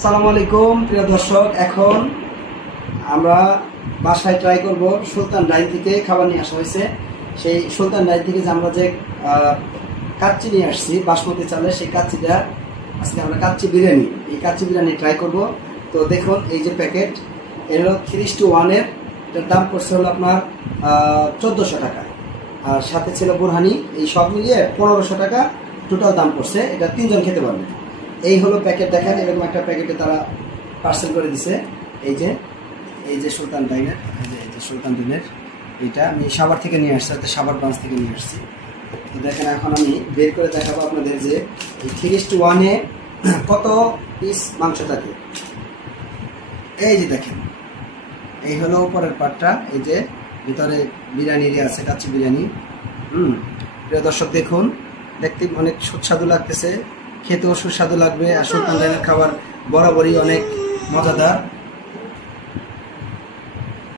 আসসালামু আলাইকুম প্রিয় দর্শক, এখন আমরা বাসায় ট্রাই করব সুলতান ডাইন থেকে খাবার নিয়ে আসা হয়েছে। সেই সুলতান ডাইন থেকে যে আমরা যে কাচ্চি নিয়ে আসছি বাসমতি চালের, সেই কাচ্চিটা আজকে আমরা কাচ্চি বিরিয়ানি, এই কাচ্চি বিরিয়ানি ট্রাই করব। তো দেখুন, এই যে প্যাকেট, এর হলো 3:1 এর, এটার দাম পড়ছে হলো আপনার 1400 টাকা, আর সাথে ছিল বোরহানি, এই সব মিলিয়ে 1500 টাকা টোটাল দাম পড়ছে। এটা 3 জন খেতে পারবে। এই হলো প্যাকেট, দেখেন এরকম একটা প্যাকেটে তারা পার্সেল করে দিছে। এই যে সুলতান ডাইনের, এই যে সুলতান ডাইনের, এটা আমি সাভার থেকে নিয়ে আসছি, সাভার ব্রাঞ্চ থেকে নিয়ে আসছি। তো দেখেন, এখন আমি বের করে দেখাবো আপনাদের যে এই 3:1 এ কত পিস মাংস থাকে। এই যে দেখেন, এই হলো উপরের পাটটা, এই যে ভিতরে বিরিয়ানি আছে, কাচ্চি বিরিয়ানি। প্রিয় দর্শক দেখুন, দেখতে অনেক সুস্বাদু লাগতেছে, খেতেও সুস্বাদু লাগবে। আর সুলতান ডাইনের খাবার বরাবরই অনেক মজাদার।